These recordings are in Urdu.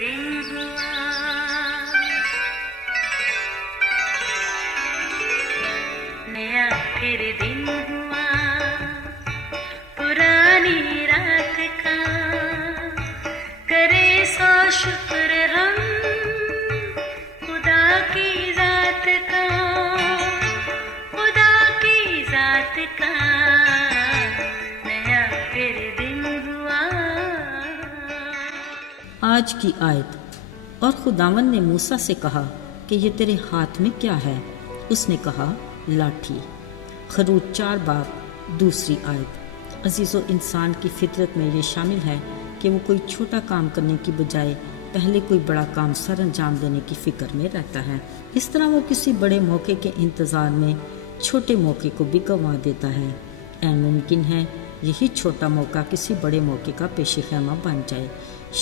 دن ہوا، نیا پھر دن ہوا، پرانی رات کا کرے سو شکر ہم خدا کی ذات کا، خدا کی ذات کا نیا پھر دن ہوا۔ آج کی آیت۔ اور خداوند نے موسیٰ سے کہا کہ یہ تیرے ہاتھ میں کیا ہے؟ اس نے کہا لاٹھی۔ خروج 4 باب 2 آیت۔ عزیزو، انسان کی فطرت میں یہ شامل ہے کہ وہ کوئی چھوٹا کام کرنے کی بجائے پہلے کوئی بڑا کام سر انجام دینے کی فکر میں رہتا ہے۔ اس طرح وہ کسی بڑے موقع کے انتظار میں چھوٹے موقع کو بھی گنوا دیتا ہے۔ این ممکن ہے یہی چھوٹا موقع کسی بڑے موقع کا پیش خیمہ بن جائے۔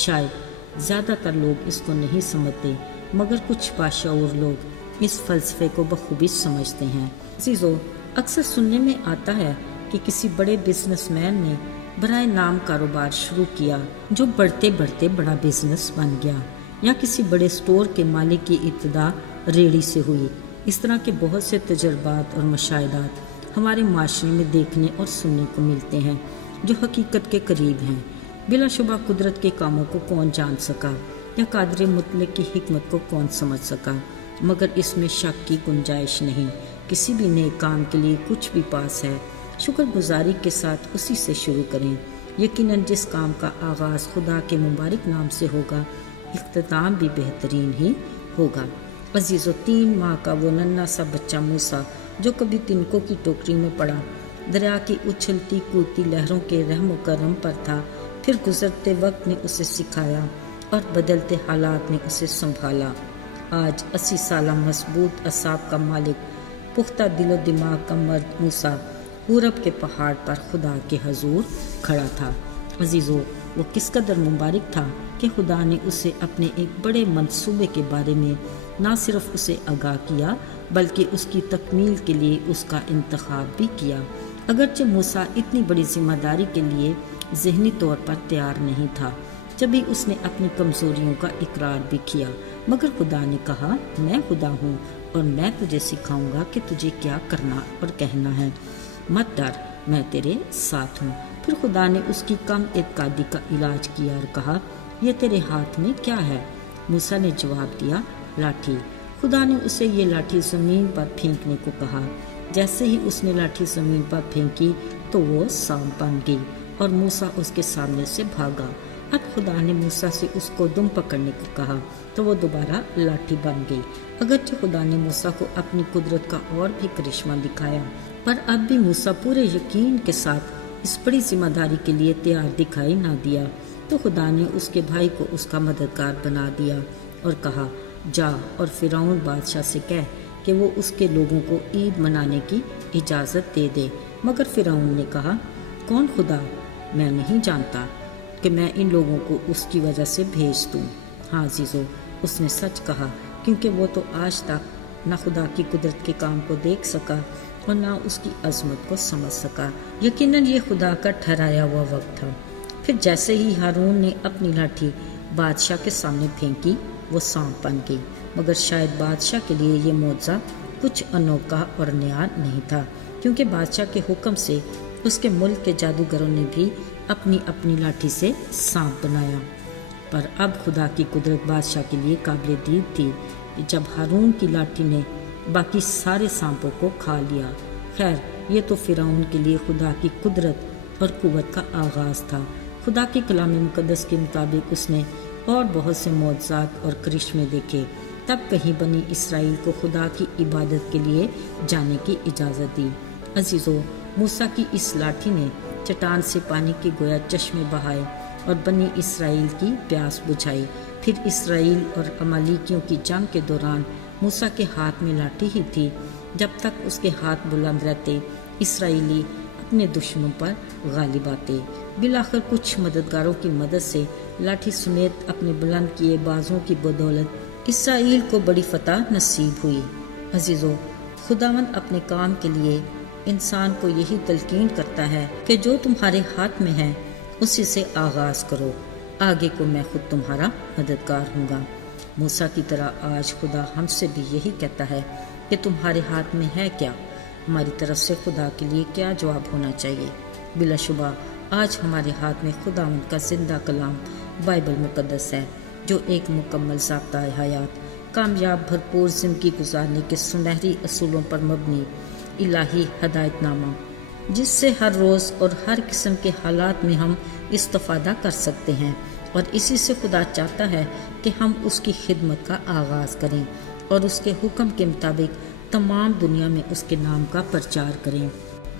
شاید زیادہ تر لوگ اس کو نہیں سمجھتے، مگر کچھ باشعور لوگ اس فلسفے کو بخوبی سمجھتے ہیں۔ عزیزو، اکثر سننے میں آتا ہے کہ کسی بڑے بزنس مین نے برائے نام کاروبار شروع کیا جو بڑھتے بڑھتے بڑا بزنس بن گیا، یا کسی بڑے سٹور کے مالک کی ابتدا ریڑھی سے ہوئی۔ اس طرح کے بہت سے تجربات اور مشاہدات ہمارے معاشرے میں دیکھنے اور سننے کو ملتے ہیں جو حقیقت کے قریب ہیں۔ بلا شبہ قدرت کے کاموں کو کون جان سکا یا قادر مطلق کی حکمت کو کون سمجھ سکا، مگر اس میں شک کی گنجائش نہیں۔ کسی بھی نیک کام کے لیے کچھ بھی پاس ہے، شکر گزاری کے ساتھ اسی سے شروع کریں۔ یقیناً جس کام کا آغاز خدا کے مبارک نام سے ہوگا، اختتام بھی بہترین ہی ہوگا۔ عزیزو، 3 ماہ کا وہ ننھا سا بچہ موسیٰ جو کبھی تنکوں کی ٹوکری میں پڑا، دریا کی اچھلتی کودتی لہروں کے رحم و کرم پر تھا، پھر گزرتے وقت نے اسے سکھایا اور بدلتے حالات نے اسے سنبھالا۔ آج 80 سالہ مضبوط اعصاب کا مالک، پختہ دل و دماغ کا مرد موسیٰ پورب کے پہاڑ پر خدا کے حضور کھڑا تھا۔ عزیزو، وہ کس قدر مبارک تھا کہ خدا نے اسے اپنے ایک بڑے منصوبے کے بارے میں نہ صرف اسے آگاہ کیا بلکہ اس کی تکمیل کے لیے اس کا انتخاب بھی کیا۔ اگرچہ موسیٰ اتنی بڑی ذمہ داری کے لیے ذہنی طور پر تیار نہیں تھا، جبھی اس نے اپنی کمزوریوں کا اقرار بھی کیا، مگر خدا نے کہا، میں خدا ہوں اور میں تجھے سکھاؤں گا کہ تجھے کیا کرنا اور کہنا ہے۔ مت ڈر، میں تیرے ساتھ ہوں۔ پھر خدا نے اس کی کم اعتقادی کا علاج کیا اور کہا، یہ تیرے ہاتھ میں کیا ہے؟ موسیٰ نے جواب دیا، لاٹھی۔ خدا نے اسے یہ لاٹھی زمین پر پھینکنے کو کہا۔ جیسے ہی اس نے لاٹھی زمین پر پھینکی تو وہ سانپ بن گئی اور موسیٰ اس کے سامنے سے بھاگا۔ اب خدا نے موسیٰ سے اس کو دم پکڑنے کو کہا تو وہ دوبارہ لاٹھی بن گئی۔ اگرچہ خدا نے موسیٰ کو اپنی قدرت کا اور بھی کرشمہ دکھایا، پر اب بھی موسیٰ پورے یقین کے ساتھ اس بڑی ذمہ داری کے لیے تیار دکھائی نہ دیا، تو خدا نے اس کے بھائی کو اس کا مددگار بنا دیا اور کہا، جا اور فرعون بادشاہ سے کہہ کہ وہ اس کے لوگوں کو عید منانے کی اجازت دے دے۔ مگر فرعون نے کہا، کون خدا؟ میں نہیں جانتا کہ میں ان لوگوں کو اس کی وجہ سے بھیج دوں۔ ہاں عزیزو، اس نے سچ کہا، کیونکہ وہ تو آج تک نہ خدا کی قدرت کے کام کو دیکھ سکا اور نہ اس کی عظمت کو سمجھ سکا۔ یقیناً یہ خدا کا ٹھہرایا ہوا وقت تھا۔ پھر جیسے ہی ہارون نے اپنی لاٹھی بادشاہ کے سامنے پھینکی، وہ سانپ بن گئی، مگر شاید بادشاہ کے لیے یہ معجزہ کچھ انوکھا اور نیا نہیں تھا، کیونکہ بادشاہ کے حکم سے اس کے ملک کے جادوگروں نے بھی اپنی اپنی لاٹھی سے سانپ بنایا۔ پر اب خدا کی قدرت بادشاہ کے لیے قابل دید تھی کہ جب ہارون کی لاٹھی نے باقی سارے سانپوں کو کھا لیا۔ خیر، یہ تو فرعون کے لیے خدا کی قدرت اور قوت کا آغاز تھا۔ خدا کے کلام مقدس کے مطابق اس نے اور بہت سے معجزات اور کرشمے دیکھے، تب کہیں بنی اسرائیل کو خدا کی عبادت کے لیے جانے کی اجازت دی۔ عزیزو، موسیٰ کی اس لاٹھی نے چٹان سے پانی کے گویا چشمے بہائے اور بنی اسرائیل کی پیاس بجھائی۔ پھر اسرائیل اور عمالیکیوں کی جنگ کے دوران موسیٰ کے ہاتھ میں لاٹھی ہی تھی۔ جب تک اس کے ہاتھ بلند رہتے، اسرائیلی اپنے دشمنوں پر غالب آتے۔ بالآخر کچھ مددگاروں کی مدد سے لاٹھی سمیت اپنے بلند کیے بازوں کی بدولت اسرائیل کو بڑی فتح نصیب ہوئی۔ عزیزو، خداوند اپنے کام کے لیے انسان کو یہی تلقین کرتا ہے کہ جو تمہارے ہاتھ میں ہے اسی سے آغاز کرو۔ آگے کو میں خود تمہارا مددگار ہوں گا۔ موسیٰ کی طرح آج خدا ہم سے بھی یہی کہتا ہے کہ تمہارے ہاتھ میں ہے کیا؟ ہماری طرف سے خدا کے لیے کیا جواب ہونا چاہیے؟ بلا شبہ آج ہمارے ہاتھ میں خداوند کا زندہ کلام بائبل مقدس ہے، جو ایک مکمل ضابطۂ حیات، کامیاب بھرپور زندگی گزارنے کے سنہری اصولوں پر مبنی الہی ہدایت نامہ، جس سے ہر روز اور ہر قسم کے حالات میں ہم استفادہ کر سکتے ہیں، اور اسی سے خدا چاہتا ہے کہ ہم اس کی خدمت کا آغاز کریں اور اس کے حکم کے مطابق تمام دنیا میں اس کے نام کا پرچار کریں۔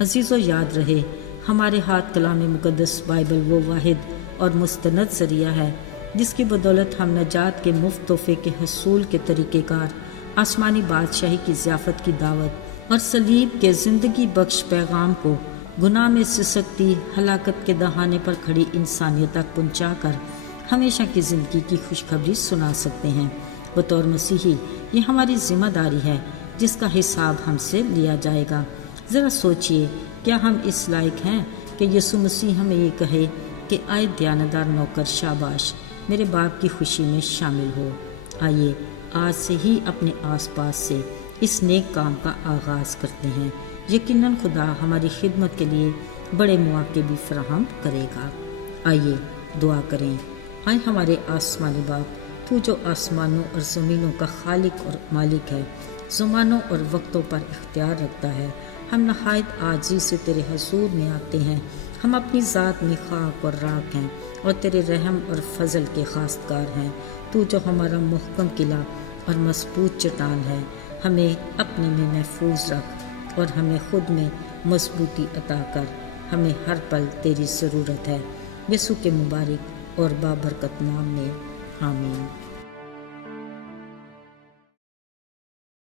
عزیزو، یاد رہے ہمارے ہاتھ کلام مقدس بائبل وہ واحد اور مستند ذریعہ ہے جس کی بدولت ہم نجات کے مفت تحفے کے حصول کے طریقہ کار، آسمانی بادشاہی کی ضیافت کی دعوت اور صلیب کے زندگی بخش پیغام کو گناہ میں سسکتی ہلاکت کے دہانے پر کھڑی انسانیت تک پہنچا کر ہمیشہ کی زندگی کی خوشخبری سنا سکتے ہیں۔ بطور مسیحی یہ ہماری ذمہ داری ہے جس کا حساب ہم سے لیا جائے گا۔ ذرا سوچئے، کیا ہم اس لائق ہیں کہ یسوع مسیح ہمیں یہ کہے کہ آئے دیانتدار نوکر، شاباش، میرے باپ کی خوشی میں شامل ہو۔ آئیے آج سے ہی اپنے آس پاس سے اس نیک کام کا آغاز کرتے ہیں۔ یقیناً خدا ہماری خدمت کے لیے بڑے مواقع بھی فراہم کرے گا۔ آئیے دعا کریں۔ آئے ہمارے آسمانی باپ، تو جو آسمانوں اور زمینوں کا خالق اور مالک ہے، زمانوں اور وقتوں پر اختیار رکھتا ہے، ہم نہایت عاجزی سے تیرے حضور میں آتے ہیں۔ ہم اپنی ذات میں خاک اور راکھ ہیں اور تیرے رحم اور فضل کے خواستگار ہیں۔ تو جو ہمارا محکم قلعہ اور مضبوط چٹان ہے، ہمیں اپنے میں محفوظ رکھ اور ہمیں خود میں مضبوطی عطا کر۔ ہمیں ہر پل تیری ضرورت ہے۔ یسوع کے مبارک اور بابرکت نام میں آمین۔